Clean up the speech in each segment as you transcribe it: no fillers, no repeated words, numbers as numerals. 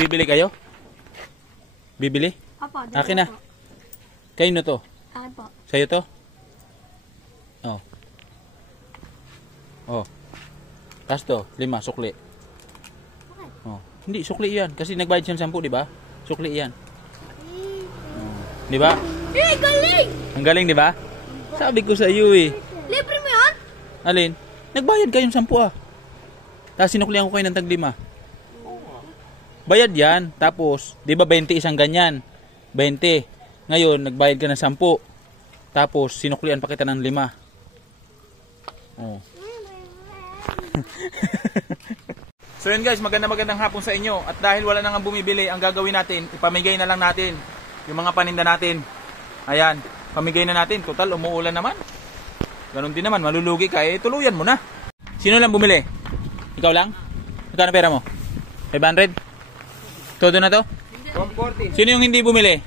Bibili kayo? Bibili? Apo, Akin na. Kayo na to? Akin po. Sa'yo to? Oh. Oh. Tapos to, 5, sukli. Oh. Hindi, sukli yan. Kasi nagbayad siya ng 10, di ba? Sukli yan. Oh. Di ba? Eh, galing! Ang galing, di ba? Sabi ko sa iyo eh. Libre mo yan? Alin? Nagbayad kayong 10 ah. Tapos sinuklihan ko kayo ng tag 5. Bayad yan. Tapos, di ba 20 isang ganyan? 20. Ngayon, nagbayad ka ng 10. Tapos, sinuklihan pa kita ng 5. Oh. So yun guys, magandang hapon sa inyo. At dahil wala nang bumibili, ang gagawin natin, ipamigay na lang natin yung mga paninda natin. Ayan, pamigay na natin. Total, umuulan naman. Ganon din naman, malulugi ka. Eh, tuluyan mo na. Sino lang bumili? Ikaw lang? Magkano pera mo? 500? Todo na to? 140. Sino yung hindi bumili?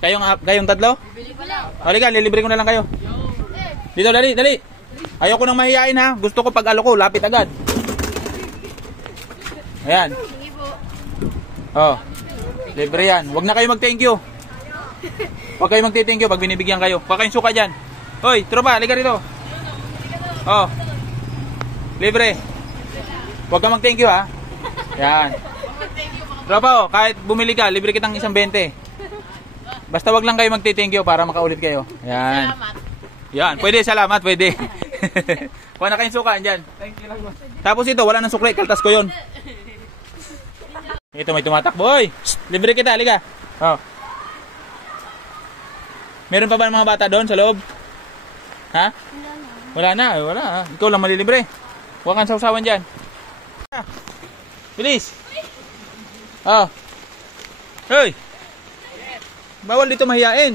Kayong tatlo? Halika, lilibre ko na lang kayo. Dito, dali. Ayoko nang mahihain ha. Gusto ko pag ko, lapit agad. Ayan. Oh. Libre yan. Huwag na kayo mag-thank you. Huwag kayo mag-thank you pag binibigyan kayo. Huwag kayong suka dyan. Hoy, tropa, halika rito. Oh. Libre. Huwag ka mag-thank you ha. Yan. Tropa oh, kahit bumili ka, libre kitang 1.20. Basta wag lang kayo magti-thank you para makaulit kayo. Yan. Salamat. Yan, pwede, salamat, pwede. Kuha na kayong suka dyan. Thank you lang. Tapos ito, wala nang sukli, kaltas ko yun. Ito, may tumatakbo. Hoy, libre kita, halika. Oh. Meron pa ba mga bata doon sa loob? Ha? Wala na. Ikaw lang malilibre. Huwag kang sausawan dyan. Bilis. Oh. Hoy. Bawal dito mahiyain.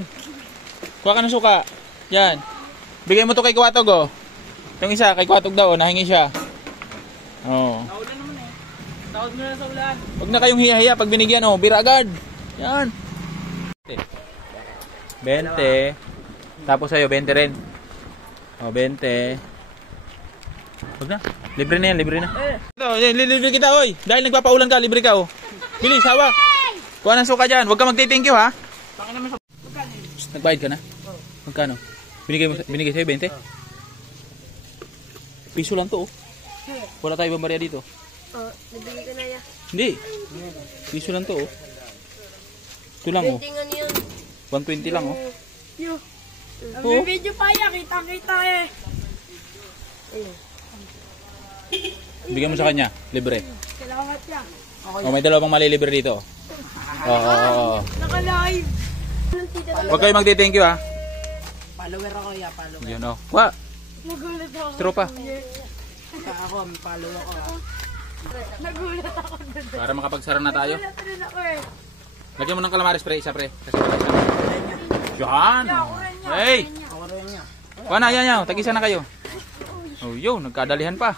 Kuha ka ng suka. Yan. Bigay mo to kay Kuwatog oh. Yung isa kay Kuwatog daw, nahingi siya. Oh. Naulan naman eh. Tawad mo na sa ulan. Huwag na kayong hiya-hiya pag binigyan oh, bira agad. Yan. 20. Tapos sa'yo, 20 rin. O, 20. Huwag na. Libre na yan, libre na. Ito, libre kita, oy. Dahil nagpapaulan ka, libre ka, oh. Bilis, hawak. Kuha ng suka dyan. Huwag ka magti-thank you, ha? Nagbayad ka na? Magkano? Binigay sa'yo, 20? Piso lang to, oh. Wala tayo ibang barya dito. Nabili ko na yan. Hindi. Piso lang to, oh. Ito lang, oh. Tingnan yun. 120 lang, oh. Yo. Oo. Video pa yan. Kita eh. Bigyan mo sa kanya, libre. Salamat yan. Oh, may dalawa pang malilibre dito. Oo. Naka-live. Huwag kayo magti-thank you, ha? Follower ako, ya, follower. Yun, oh. Wa, Nagulat ako. tropa. Ako, may follow ako. Nagulat ako. Para makapagsara na tayo. Nagulat rin ako eh. Lagyan mo ng calamares, pre. Isa, pre. Kasi wala isa. Yan. Hey! Ako rin niya. Kuha na, yan. Tag-isa na kayo. Oh, yun. Nagkadalihan pa.